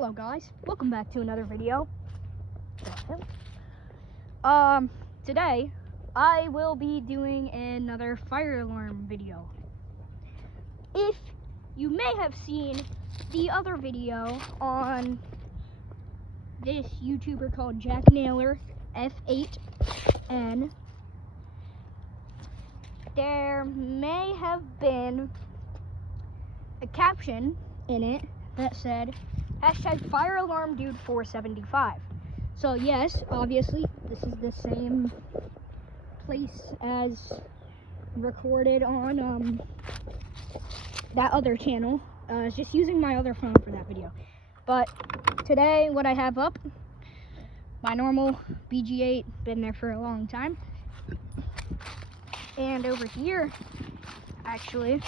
Hello guys, welcome back to another video. Today I will be doing another fire alarm video. If you may have seen the other video on this YouTuber called Jack Naylor F8N, there may have been a caption in it that said #FireAlarmDude475. So yes, obviously this is the same place as recorded on that other channel. I was just using my other phone for that video. But today what I have up, my normal BG8, been there for a long time. And over here, actually,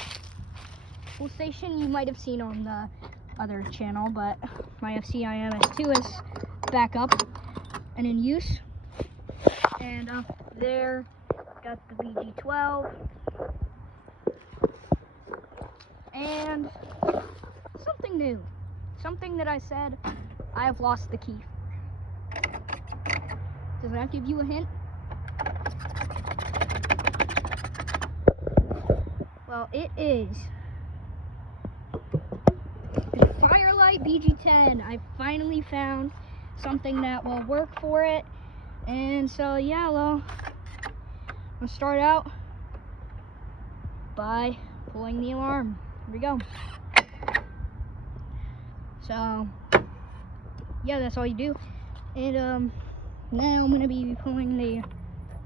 full station you might have seen on the other channel, but my FCIMS2 is back up and in use. And up there, got the BG12. And something new. Something that I said I have lost the key for. Does that give you a hint? Well, it is the Firelight BG10. I finally found something that will work for it. And so, yeah, well, I'll start out by pulling the alarm. Here we go. So, yeah, that's all you do. And now I'm going to be pulling the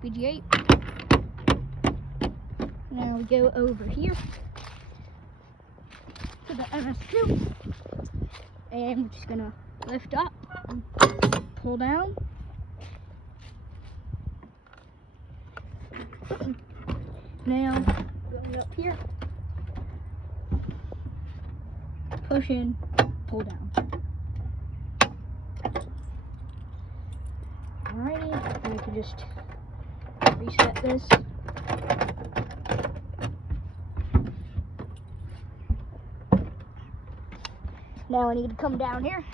BG8. Now we go over here to the MS2, and we're just gonna lift up, pull down, now going up here, push in, pull down. Alrighty, and we can just reset this. Now I need to come down here.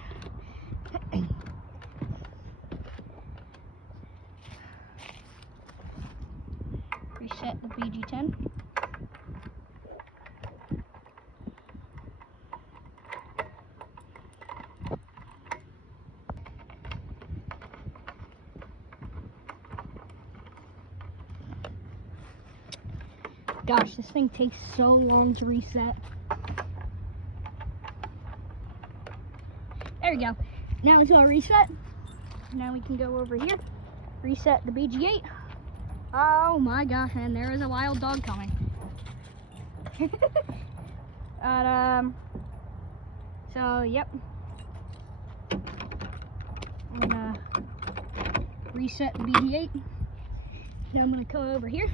Reset the BG10. Gosh, this thing takes so long to reset. There we go. Now it's all reset. Now we can go over here, reset the BG8. Oh my gosh, and there is a wild dog coming. So yep. I'm gonna reset the BG8. Now I'm gonna go over here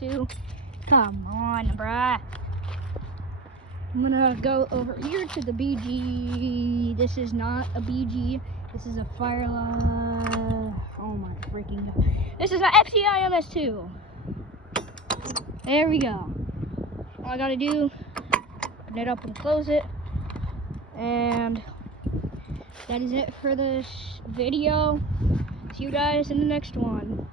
to, come on, bruh. I'm gonna go over here to the BG. This is not a BG. This is a Firelight. Oh my freaking god. This is an FCIMS2. There we go. All I gotta do, open it up and close it. And that is it for this video. See you guys in the next one.